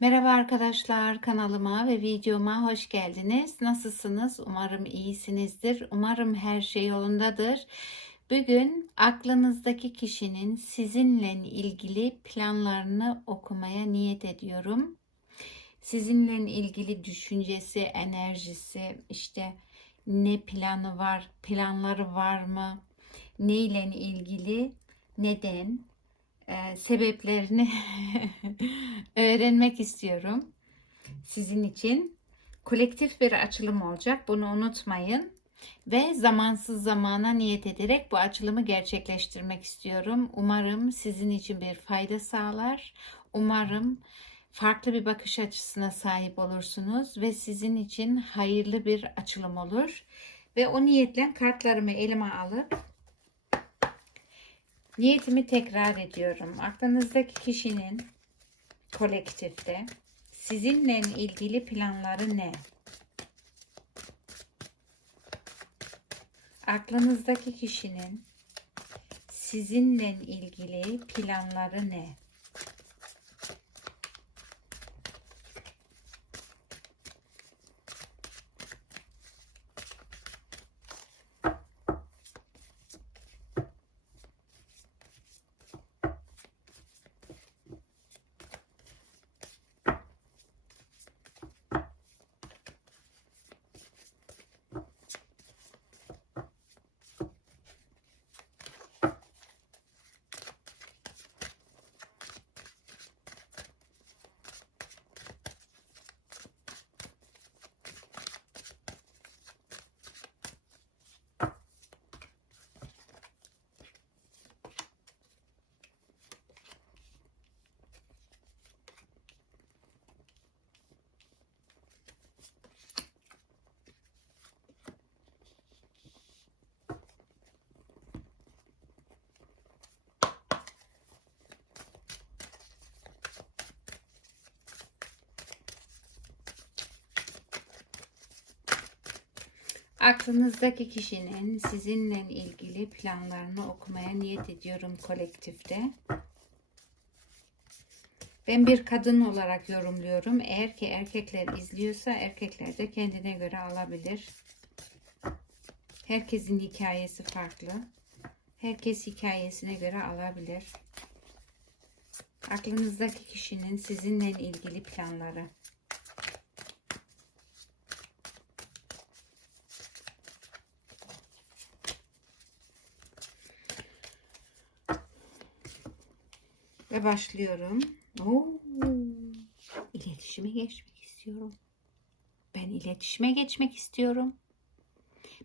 Merhaba arkadaşlar kanalıma ve videoma hoş geldiniz. Nasılsınız? Umarım iyisinizdir. Umarım her şey yolundadır. Bugün aklınızdaki kişinin sizinle ilgili planlarını okumaya niyet ediyorum. Sizinle ilgili düşüncesi, enerjisi, işte ne planı var, planları var mı? Ne ile ilgili, neden, e, sebeplerini öğrenmek istiyorum. Sizin için kolektif bir açılım olacak. Bunu unutmayın. Ve zamansız zamana niyet ederek bu açılımı gerçekleştirmek istiyorum. Umarım sizin için bir fayda sağlar. Umarım farklı bir bakış açısına sahip olursunuz ve sizin için hayırlı bir açılım olur. Ve o niyetle kartlarımı elime alıp Niyetimi tekrar ediyorum. Aklınızdaki kişinin kolektifte sizinle ilgili planları ne? Aklınızdaki kişinin sizinle ilgili planları ne? Aklınızdaki kişinin sizinle ilgili planlarını okumaya niyet ediyorum kolektifte. Ben bir kadın olarak yorumluyorum. Eğer ki erkekler izliyorsa erkekler de kendine göre alabilir. Herkesin hikayesi farklı. Herkes hikayesine göre alabilir. Aklınızdaki kişinin sizinle ilgili planları. Ve başlıyorum. Oo, iletişime geçmek istiyorum. Ben iletişime geçmek istiyorum.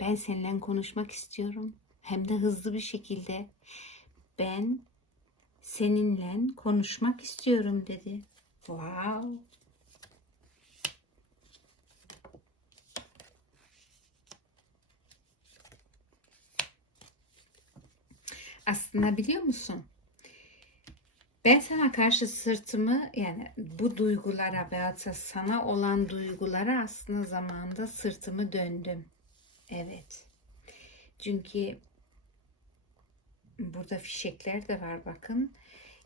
Ben seninle konuşmak istiyorum. Hem de hızlı bir şekilde. Ben seninle konuşmak istiyorum dedi. Wow. Aslında biliyor musun? Ben sana karşı sırtımı yani bu duygulara da sana olan duygulara aslında zamanda sırtımı döndüm. Evet. Çünkü burada fişekler de var bakın.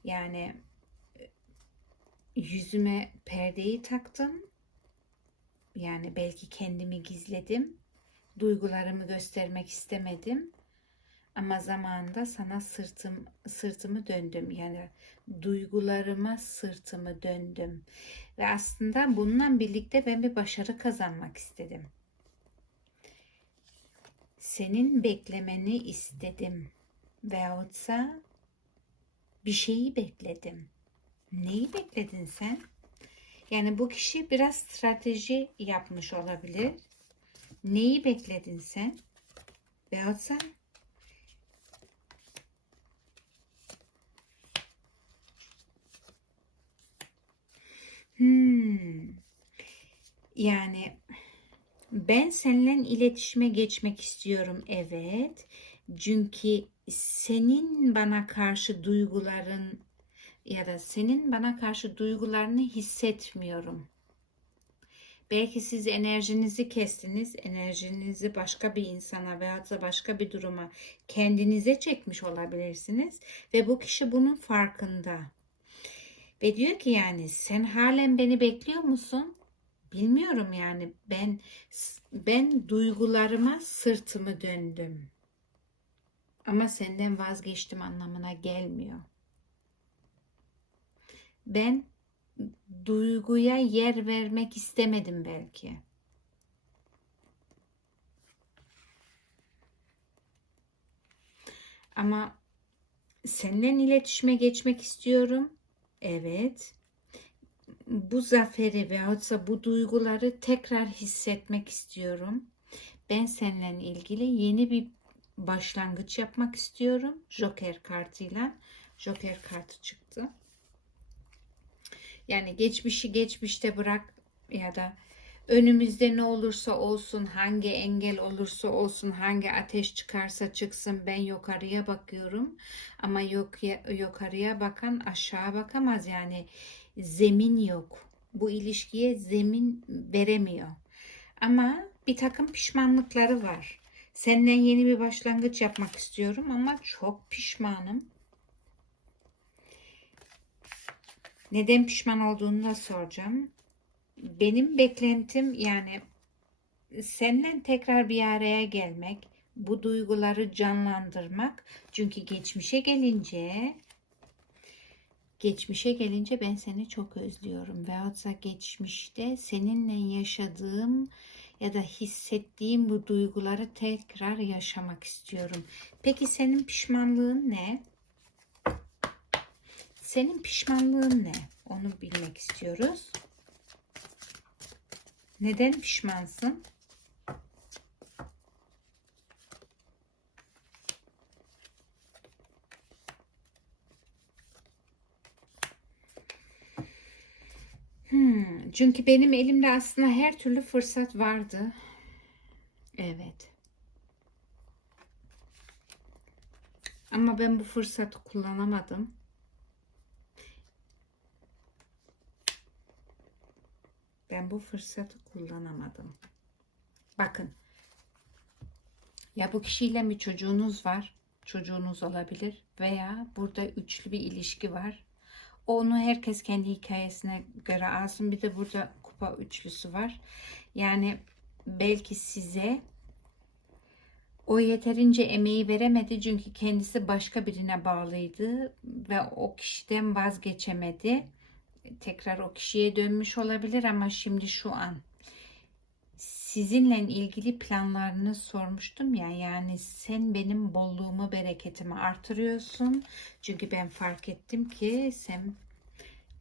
Yani yüzüme perdeyi taktım. Yani belki kendimi gizledim. Duygularımı göstermek istemedim. Ama zamanında sana sırtım sırtımı döndüm. Yani duygularıma sırtımı döndüm. Ve aslında bununla birlikte ben bir başarı kazanmak istedim. Senin beklemeni istedim. Veyahutsa bir şeyi bekledim. Neyi bekledin sen? Yani bu kişi biraz strateji yapmış olabilir. Neyi bekledin sen? Veyahutsa Hmm. Yani ben seninle iletişime geçmek istiyorum evet. Çünkü senin bana karşı duyguların ya da senin bana karşı duygularını hissetmiyorum. Belki siz enerjinizi kestiniz, enerjinizi başka bir insana veya da başka bir duruma kendinize çekmiş olabilirsiniz ve bu kişi bunun farkında. Ve diyor ki yani sen halen beni bekliyor musun? Bilmiyorum yani ben ben duygularıma sırtımı döndüm. Ama senden vazgeçtim anlamına gelmiyor. Ben duyguya yer vermek istemedim belki. Ama seninle iletişime geçmek istiyorum. Evet. Bu zaferi veyahut bu duyguları tekrar hissetmek istiyorum. Ben seninle ilgili yeni bir başlangıç yapmak istiyorum. Joker kartıyla. Joker kartı çıktı. Yani geçmişi geçmişte bırak ya da önümüzde ne olursa olsun, hangi engel olursa olsun, hangi ateş çıkarsa çıksın ben yukarıya bakıyorum. Ama yok yukarıya bakan aşağı bakamaz yani zemin yok. Bu ilişkiye zemin veremiyor. Ama bir takım pişmanlıkları var. Seninle yeni bir başlangıç yapmak istiyorum ama çok pişmanım. Neden pişman olduğunu da soracağım. Benim beklentim yani senden tekrar bir araya gelmek, bu duyguları canlandırmak. Çünkü geçmişe gelince geçmişe gelince ben seni çok özlüyorum. Veyahut da geçmişte seninle yaşadığım ya da hissettiğim bu duyguları tekrar yaşamak istiyorum. Peki senin pişmanlığın ne? Senin pişmanlığın ne? Onu bilmek istiyoruz. Neden pişmansın? Hmm, çünkü benim elimde aslında her türlü fırsat vardı. Evet. Ama ben bu fırsatı kullanamadım. Ben bu fırsatı kullanamadım. Bakın. Ya bu kişiyle bir çocuğunuz var. Çocuğunuz olabilir. Veya burada üçlü bir ilişki var. Onu herkes kendi hikayesine göre alsın. Bir de burada kupa üçlüsü var. Yani belki size o yeterince emeği veremedi çünkü kendisi başka birine bağlıydı ve o kişiden vazgeçemedi tekrar o kişiye dönmüş olabilir ama şimdi şu an sizinle ilgili planlarını sormuştum ya yani sen benim bolluğumu bereketimi artırıyorsun. Çünkü ben fark ettim ki sen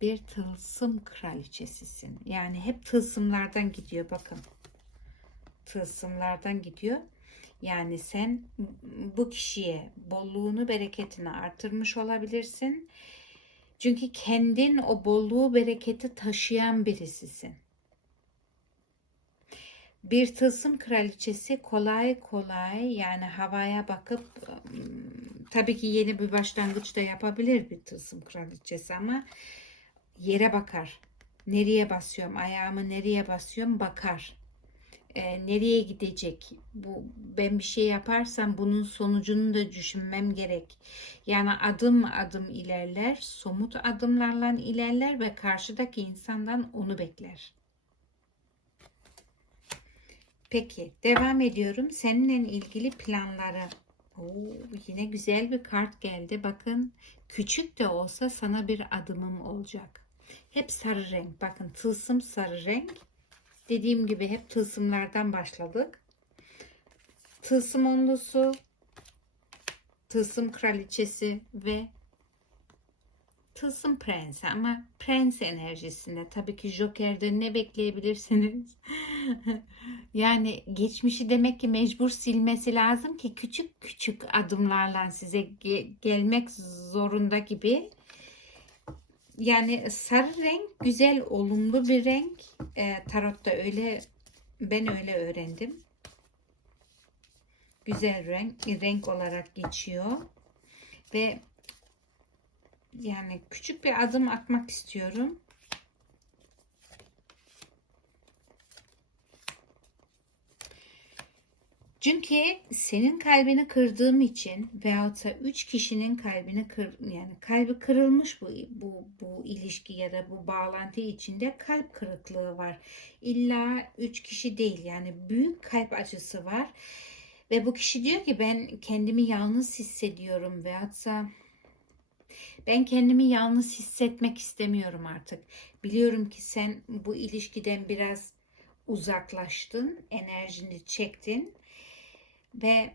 bir tılsım kraliçesisin. Yani hep tılsımlardan gidiyor bakın. Tılsımlardan gidiyor. Yani sen bu kişiye bolluğunu bereketini artırmış olabilirsin. Çünkü kendin o bolluğu, bereketi taşıyan birisisin. Bir tılsım kraliçesi kolay kolay yani havaya bakıp tabii ki yeni bir başlangıç da yapabilir bir tılsım kraliçesi ama yere bakar. Nereye basıyorum, ayağımı nereye basıyorum bakar e, nereye gidecek? Bu ben bir şey yaparsam bunun sonucunu da düşünmem gerek. Yani adım adım ilerler, somut adımlarla ilerler ve karşıdaki insandan onu bekler. Peki devam ediyorum. Seninle ilgili planları. Oo, yine güzel bir kart geldi. Bakın küçük de olsa sana bir adımım olacak. Hep sarı renk. Bakın tılsım sarı renk Dediğim gibi hep tılsımlardan başladık. Tılsım onlusu, tılsım kraliçesi ve tılsım prensi ama prens enerjisinde tabii ki Joker'de ne bekleyebilirsiniz? yani geçmişi demek ki mecbur silmesi lazım ki küçük küçük adımlarla size ge gelmek zorunda gibi yani sarı renk güzel, olumlu bir renk. E, tarotta öyle, ben öyle öğrendim. Güzel renk, renk olarak geçiyor. Ve yani küçük bir adım atmak istiyorum. Çünkü senin kalbini kırdığım için veyahut da üç kişinin kalbini kır yani kalbi kırılmış bu bu bu ilişki ya da bu bağlantı içinde kalp kırıklığı var. İlla üç kişi değil yani büyük kalp acısı var. Ve bu kişi diyor ki ben kendimi yalnız hissediyorum veyahut da ben kendimi yalnız hissetmek istemiyorum artık. Biliyorum ki sen bu ilişkiden biraz uzaklaştın, enerjini çektin ve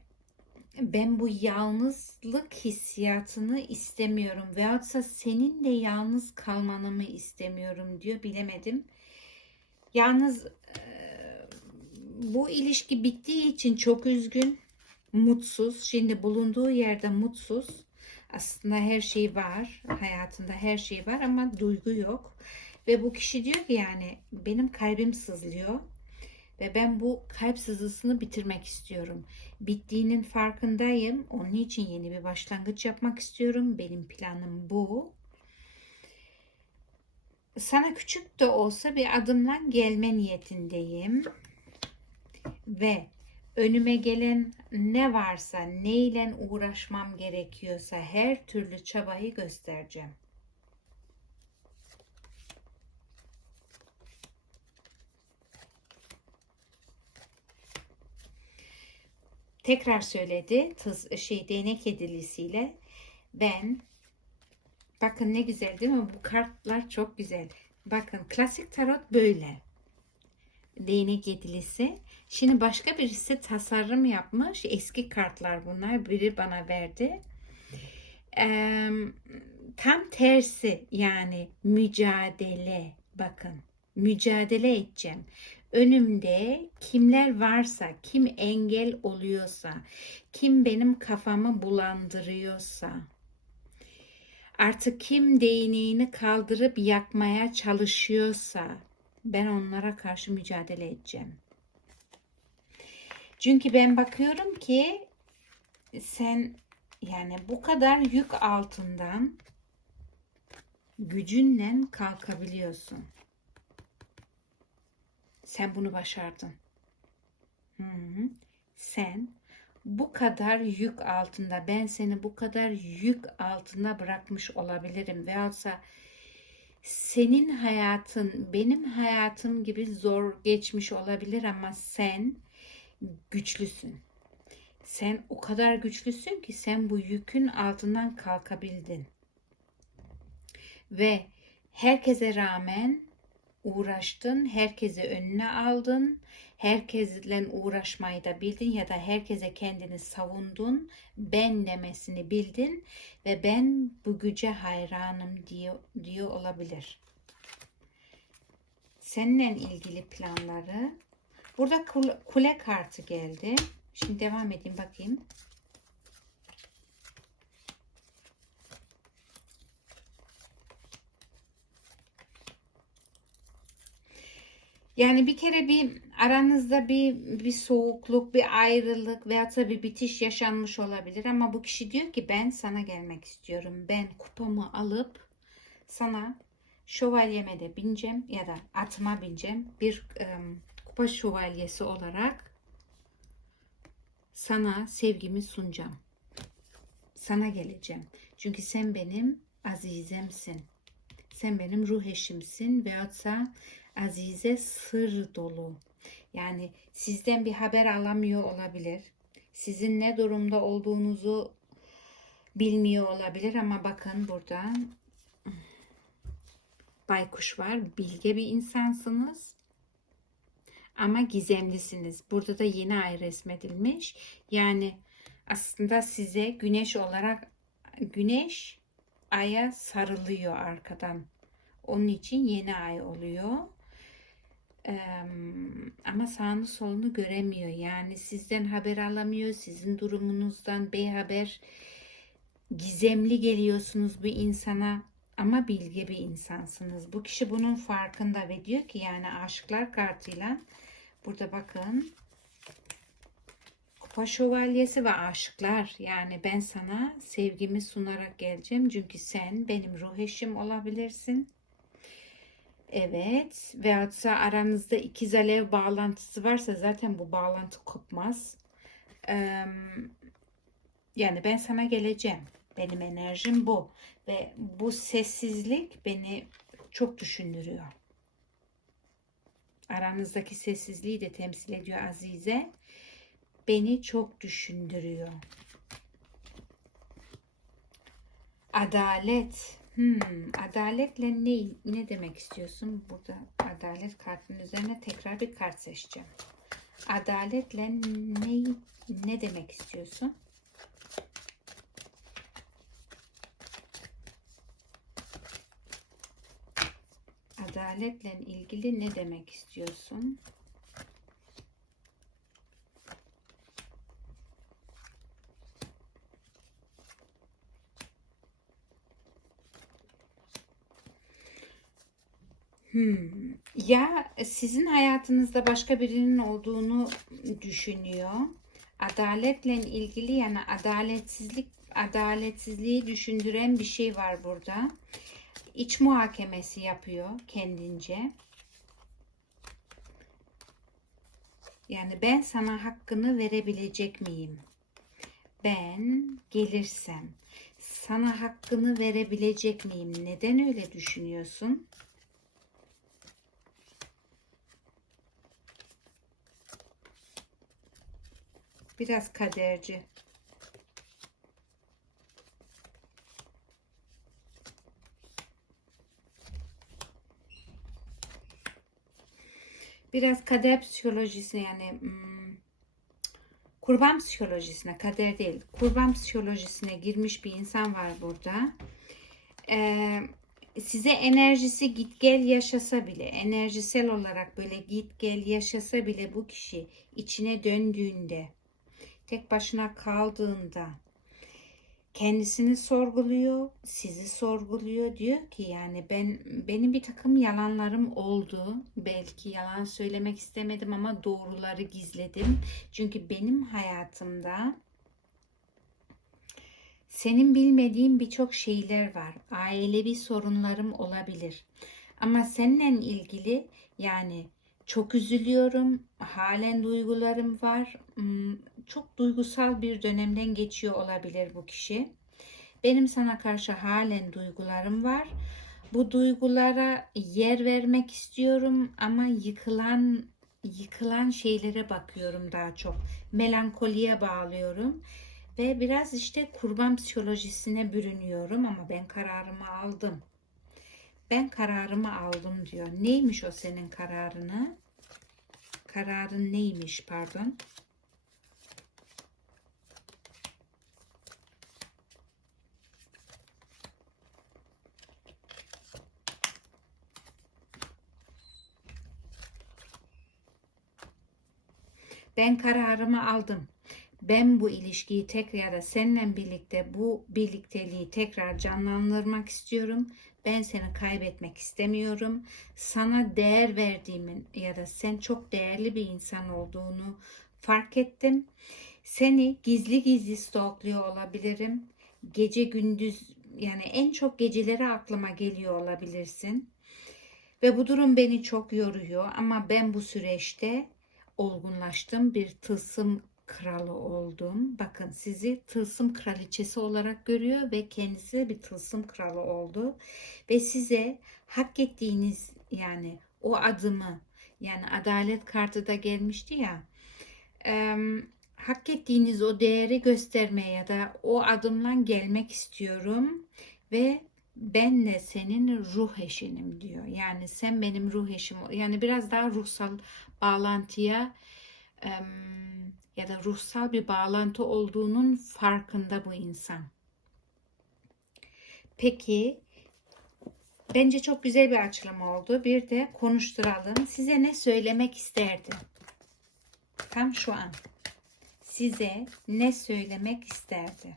ben bu yalnızlık hissiyatını istemiyorum veyahut da senin de yalnız kalmanı mı istemiyorum diyor bilemedim. Yalnız bu ilişki bittiği için çok üzgün, mutsuz. Şimdi bulunduğu yerde mutsuz. Aslında her şey var, hayatında her şey var ama duygu yok. Ve bu kişi diyor ki yani benim kalbim sızlıyor ve ben bu kalp sızısını bitirmek istiyorum. Bittiğinin farkındayım. Onun için yeni bir başlangıç yapmak istiyorum. Benim planım bu. Sana küçük de olsa bir adımla gelme niyetindeyim. Ve önüme gelen ne varsa, neyle uğraşmam gerekiyorsa her türlü çabayı göstereceğim. tekrar söyledi tız, şey değnek yedilisiyle ben bakın ne güzel değil mi? Bu kartlar çok güzel. Bakın klasik tarot böyle. Değnek yedilisi şimdi başka birisi tasarım yapmış. Eski kartlar bunlar. Biri bana verdi. Ee, tam tersi yani mücadele. Bakın mücadele edeceğim. Önümde kimler varsa, kim engel oluyorsa, kim benim kafamı bulandırıyorsa, artık kim değneğini kaldırıp yakmaya çalışıyorsa ben onlara karşı mücadele edeceğim. Çünkü ben bakıyorum ki sen yani bu kadar yük altından gücünle kalkabiliyorsun. Sen bunu başardın. Hı hı. Sen bu kadar yük altında ben seni bu kadar yük altında bırakmış olabilirim veyahutsa senin hayatın benim hayatım gibi zor geçmiş olabilir ama sen güçlüsün. Sen o kadar güçlüsün ki sen bu yükün altından kalkabildin. Ve herkese rağmen uğraştın, herkesi önüne aldın, herkesle uğraşmayı da bildin ya da herkese kendini savundun, ben demesini bildin ve ben bu güce hayranım diye diyor olabilir. Seninle ilgili planları. Burada kule kartı geldi. Şimdi devam edeyim bakayım. Yani bir kere bir aranızda bir bir soğukluk, bir ayrılık veya bir bitiş yaşanmış olabilir ama bu kişi diyor ki ben sana gelmek istiyorum. Ben kupamı alıp sana şövalyeme de bineceğim ya da atıma bineceğim. Bir um, kupa şövalyesi olarak sana sevgimi sunacağım. Sana geleceğim. Çünkü sen benim azizemsin. Sen benim ruh eşimsin veyahut da Azize sır dolu. Yani sizden bir haber alamıyor olabilir. Sizin ne durumda olduğunuzu bilmiyor olabilir ama bakın burada baykuş var. Bilge bir insansınız. Ama gizemlisiniz. Burada da yeni ay resmedilmiş. Yani aslında size güneş olarak güneş aya sarılıyor arkadan. Onun için yeni ay oluyor ama sağını solunu göremiyor. Yani sizden haber alamıyor. Sizin durumunuzdan bir haber gizemli geliyorsunuz bu insana ama bilge bir insansınız. Bu kişi bunun farkında ve diyor ki yani aşklar kartıyla burada bakın kupa şövalyesi ve aşıklar yani ben sana sevgimi sunarak geleceğim çünkü sen benim ruh eşim olabilirsin Evet. Veyahut da aranızda ikiz alev bağlantısı varsa zaten bu bağlantı kopmaz. Yani ben sana geleceğim. Benim enerjim bu. Ve bu sessizlik beni çok düşündürüyor. Aranızdaki sessizliği de temsil ediyor Azize. Beni çok düşündürüyor. Adalet. Hmm, adaletle ne, ne demek istiyorsun? Burada adalet kartının üzerine tekrar bir kart seçeceğim. Adaletle ne, ne demek istiyorsun? Adaletle ilgili ne demek istiyorsun? Hmm. Ya sizin hayatınızda başka birinin olduğunu düşünüyor. Adaletle ilgili yani adaletsizlik adaletsizliği düşündüren bir şey var burada. İç muhakemesi yapıyor kendince. Yani ben sana hakkını verebilecek miyim? Ben gelirsem sana hakkını verebilecek miyim? Neden öyle düşünüyorsun? Biraz kaderci. Biraz kader psikolojisine yani hmm, kurban psikolojisine kader değil kurban psikolojisine girmiş bir insan var burada. Ee, size enerjisi git gel yaşasa bile enerjisel olarak böyle git gel yaşasa bile bu kişi içine döndüğünde tek başına kaldığında kendisini sorguluyor, sizi sorguluyor. Diyor ki yani ben benim bir takım yalanlarım oldu. Belki yalan söylemek istemedim ama doğruları gizledim. Çünkü benim hayatımda senin bilmediğin birçok şeyler var. Ailevi sorunlarım olabilir. Ama seninle ilgili yani çok üzülüyorum. Halen duygularım var. Çok duygusal bir dönemden geçiyor olabilir bu kişi. Benim sana karşı halen duygularım var. Bu duygulara yer vermek istiyorum ama yıkılan yıkılan şeylere bakıyorum daha çok. Melankoliye bağlıyorum ve biraz işte kurban psikolojisine bürünüyorum ama ben kararımı aldım. Ben kararımı aldım diyor. Neymiş o senin kararını? Kararın neymiş pardon? Ben kararımı aldım. Ben bu ilişkiyi tekrar seninle birlikte bu birlikteliği tekrar canlandırmak istiyorum. Ben seni kaybetmek istemiyorum. Sana değer verdiğimin ya da sen çok değerli bir insan olduğunu fark ettim. Seni gizli gizli stalkluyor olabilirim. Gece gündüz yani en çok geceleri aklıma geliyor olabilirsin. Ve bu durum beni çok yoruyor ama ben bu süreçte olgunlaştım. Bir tılsım kralı oldum. Bakın sizi tılsım kraliçesi olarak görüyor ve kendisi bir tılsım kralı oldu. Ve size hak ettiğiniz yani o adımı yani adalet kartı da gelmişti ya e, hak ettiğiniz o değeri göstermeye ya da o adımla gelmek istiyorum ve ben de senin ruh eşinim diyor. Yani sen benim ruh eşim. Yani biraz daha ruhsal bağlantıya ya da ruhsal bir bağlantı olduğunun farkında bu insan. Peki bence çok güzel bir açılım oldu. Bir de konuşturalım. Size ne söylemek isterdi? Tam şu an. Size ne söylemek isterdi?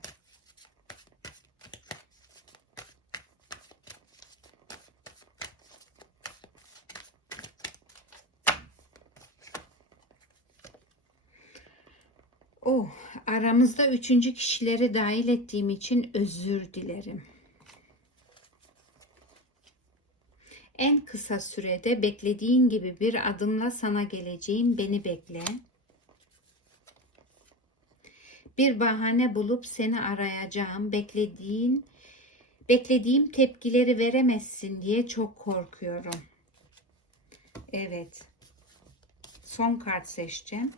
Oh, aramızda üçüncü kişileri dahil ettiğim için özür dilerim. En kısa sürede beklediğin gibi bir adımla sana geleceğim. Beni bekle. Bir bahane bulup seni arayacağım. Beklediğin beklediğim tepkileri veremezsin diye çok korkuyorum. Evet. Son kart seçeceğim.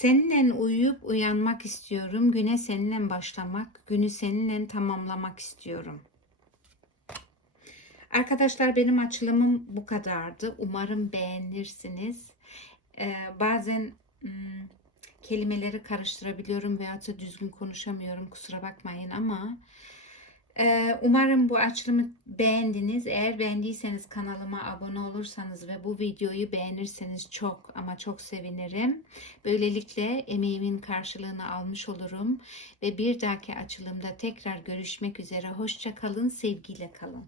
Seninle uyuyup uyanmak istiyorum. Güne seninle başlamak, günü seninle tamamlamak istiyorum. Arkadaşlar benim açılımım bu kadardı. Umarım beğenirsiniz. Ee, bazen hmm, kelimeleri karıştırabiliyorum veya da düzgün konuşamıyorum. Kusura bakmayın ama umarım bu açılımı beğendiniz. Eğer beğendiyseniz kanalıma abone olursanız ve bu videoyu beğenirseniz çok ama çok sevinirim. Böylelikle emeğimin karşılığını almış olurum ve bir dahaki açılımda tekrar görüşmek üzere. Hoşça kalın, sevgiyle kalın.